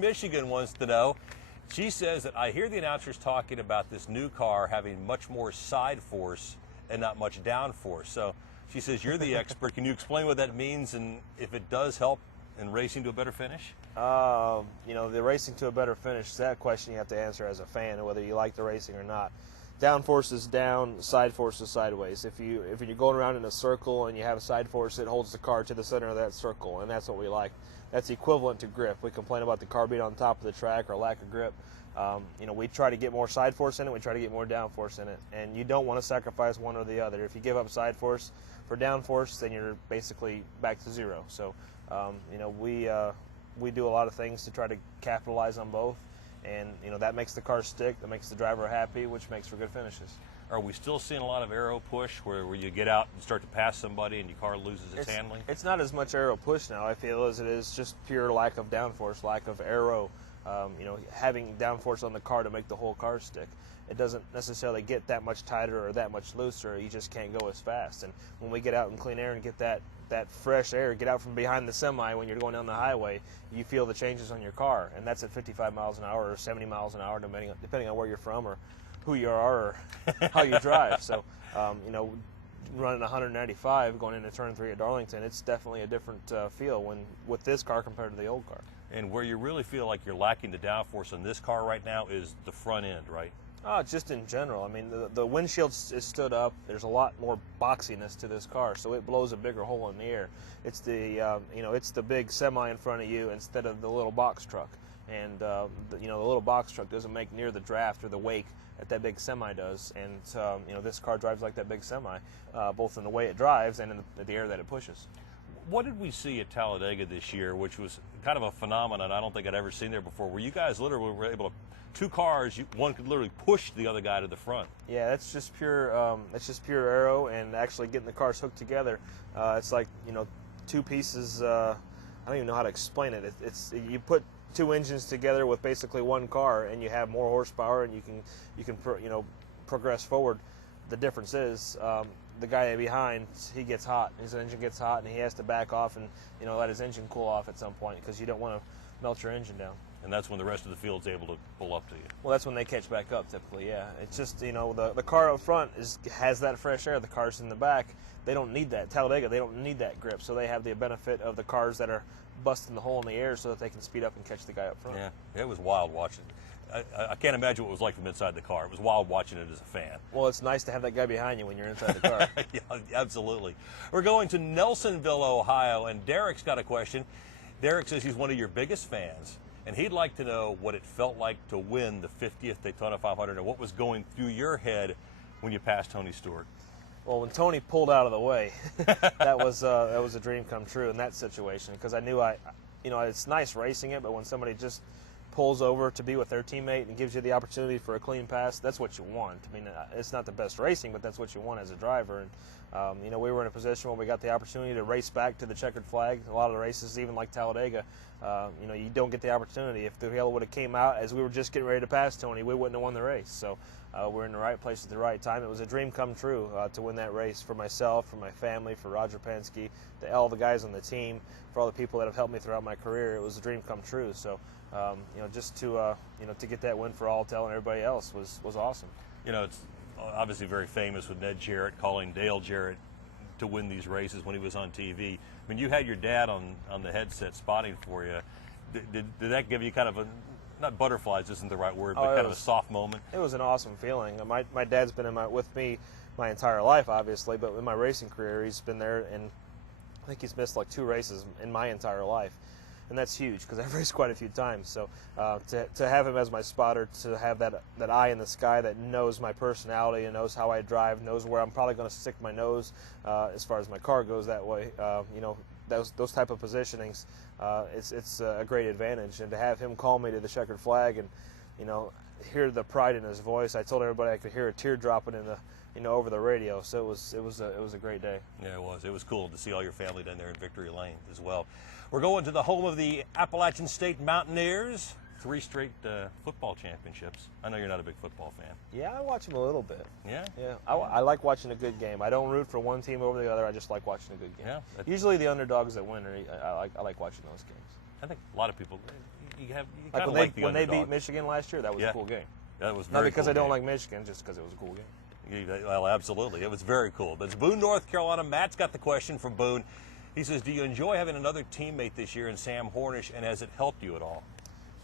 Michigan wants to know. She says that I hear the announcers talking about this new car having much more side force and not much down force. So she says, you're the expert. Can you explain what that means and if it does help in racing to a better finish? You know, the racing to a better finish, that question you have to answer as a fan, whether you like the racing or not. Down force is down, side force is sideways. If you're going around in a circle and you have a side force, it holds the car to the center of that circle, and that's what we like. That's equivalent to grip. We complain about the car being on top of the track or lack of grip. You know, we try to get more side force in it, we try to get more down force in it, and you don't want to sacrifice one or the other. If you give up side force for down force, then you're basically back to zero. So, you know, we do a lot of things to try to capitalize on both. And, you know, that makes the car stick, that makes the driver happy, which makes for good finishes. Are we still seeing a lot of aero push where you get out and start to pass somebody and your car loses its handling? It's not as much aero push now, I feel, as it is just pure lack of downforce, lack of aero. You know, having downforce on the car to make the whole car stick. It doesn't necessarily get that much tighter or that much looser. You just can't go as fast. And when we get out in clean air and get that fresh air, get out from behind the semi when you're going down the highway, you feel the changes on your car. And that's at 55 miles an hour or 70 miles an hour, depending on where you're from or who you are or how you drive. So, you know, running 195 going into turn 3 at Darlington, it's definitely a different feel with this car compared to the old car. And where you really feel like you're lacking the downforce on this car right now is the front end, right? Just in general. I mean, the windshield is stood up. There's a lot more boxiness to this car, so it blows a bigger hole in the air. It's the you know, it's the big semi in front of you instead of the little box truck. And you know, the little box truck doesn't make near the draft or the wake that big semi does. And you know, this car drives like that big semi, both in the way it drives and in the air that it pushes. What did we see at Talladega this year, which was kind of a phenomenon I don't think I'd ever seen there before, where you guys literally were able to, two cars, one could literally push the other guy to the front? Yeah, that's just pure aero and actually getting the cars hooked together. It's like, you know, two pieces. I don't even know how to explain it. You put two engines together with basically one car, and you have more horsepower, and you can you know, progress forward. The difference is the guy behind, he gets hot. His engine gets hot, and he has to back off and, you know, let his engine cool off at some point because you don't want to melt your engine down. And that's when the rest of the field's able to pull up to you. Well, that's when they catch back up, typically, yeah. It's just, you know, the car up front has that fresh air. The cars in the back, they don't need that. Talladega, they don't need that grip, so they have the benefit of the cars that are busting the hole in the air so that they can speed up and catch the guy up front. Yeah, it was wild watching. I can't imagine what it was like from inside the car. It was wild watching it as a fan. Well, it's nice to have that guy behind you when you're inside the car. Yeah, absolutely. We're going to Nelsonville, Ohio, and Derek's got a question. Derek says he's one of your biggest fans, and he'd like to know what it felt like to win the 50th Daytona 500 and what was going through your head when you passed Tony Stewart. Well, when Tony pulled out of the way, that was a dream come true in that situation, because I knew you know, it's nice racing it, but when somebody just pulls over to be with their teammate and gives you the opportunity for a clean pass, that's what you want. I mean, it's not the best racing, but that's what you want as a driver. And you know, we were in a position where we got the opportunity to race back to the checkered flag. A lot of the races, even like Talladega, you know, you don't get the opportunity. If the yellow would have came out as we were just getting ready to pass Tony, we wouldn't have won the race. So we're in the right place at the right time. It was a dream come true to win that race for myself, for my family, for Roger Penske, all the guys on the team, for all the people that have helped me throughout my career. It was a dream come true. So you know, just to you know, to get that win for Alltel and everybody else was awesome. You know, it's obviously very famous with Ned Jarrett calling Dale Jarrett to win these races when he was on TV. I mean, you had your dad on the headset spotting for you. Did that give you kind of a, not butterflies isn't the right word, but kind of a soft moment? It was an awesome feeling. My dad's been with me my entire life, obviously, but in my racing career, he's been there, and I think he's missed like 2 races in my entire life. And that's huge because I've raced quite a few times. So to have him as my spotter, to have that eye in the sky that knows my personality and knows how I drive, knows where I'm probably going to stick my nose as far as my car goes that way, you know, those type of positionings, it's a great advantage. And to have him call me to the checkered flag and, you know, hear the pride in his voice, I told everybody I could hear a tear dropping in the, you know, over the radio. So it was a great day. Yeah, it was. It was cool to see all your family down there in Victory Lane as well. We're going to the home of the Appalachian State Mountaineers. 3 straight football championships. I know you're not a big football fan. Yeah, I watch them a little bit. Yeah? Yeah. I like watching a good game. I don't root for one team over the other. I just like watching a good game. Yeah. Usually the underdogs that win, I like watching those games. I think a lot of people, you kind Like of when like the when they underdog. beat Michigan last year, that was Yeah. a cool game. That was Not very because cool I don't game. like Michigan, just because it was a cool game. Well, absolutely. It was very cool. But it's Boone, North Carolina. Matt's got the question from Boone. He says, do you enjoy having another teammate this year in Sam Hornish, and has it helped you at all?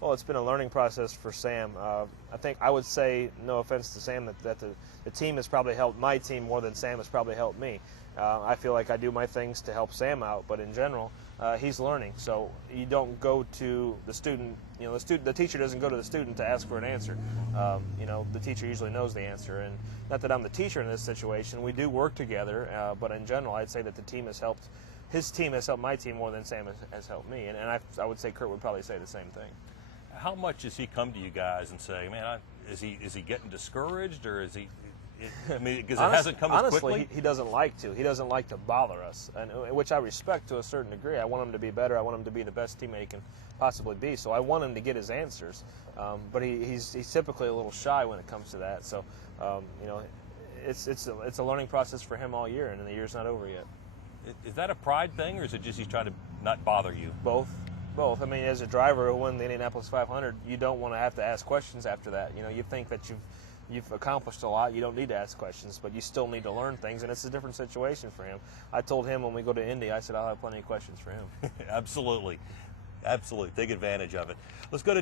Well, it's been a learning process for Sam. I think I would say, no offense to Sam, that the team has probably helped my team more than Sam has probably helped me. I feel like I do my things to help Sam out, but in general, he's learning. So you don't go to the student, the teacher doesn't go to the student to ask for an answer. The teacher usually knows the answer. And not that I'm the teacher in this situation, we do work together, but in general, I'd say that the team has helped. His team has helped my team more than Sam has helped me. And I would say Kurt would probably say the same thing. How much does he come to you guys and say, man, is he getting discouraged, or is he? I mean, because it hasn't come as quickly. Honestly, he doesn't like to. He doesn't like to bother us, and which I respect to a certain degree. I want him to be better. I want him to be the best teammate he can possibly be. So I want him to get his answers. But he's typically a little shy when it comes to that. So it's a learning process for him all year, and the year's not over yet. Is that a pride thing, or is it just he's trying to not bother you? Both. I mean, as a driver who won the Indianapolis 500, you don't want to have to ask questions after that. You think that you've accomplished a lot. You don't need to ask questions, but you still need to learn things, and it's a different situation for him. I told him when we go to Indy, I said I'll have plenty of questions for him. Absolutely. Take advantage of it. Let's go to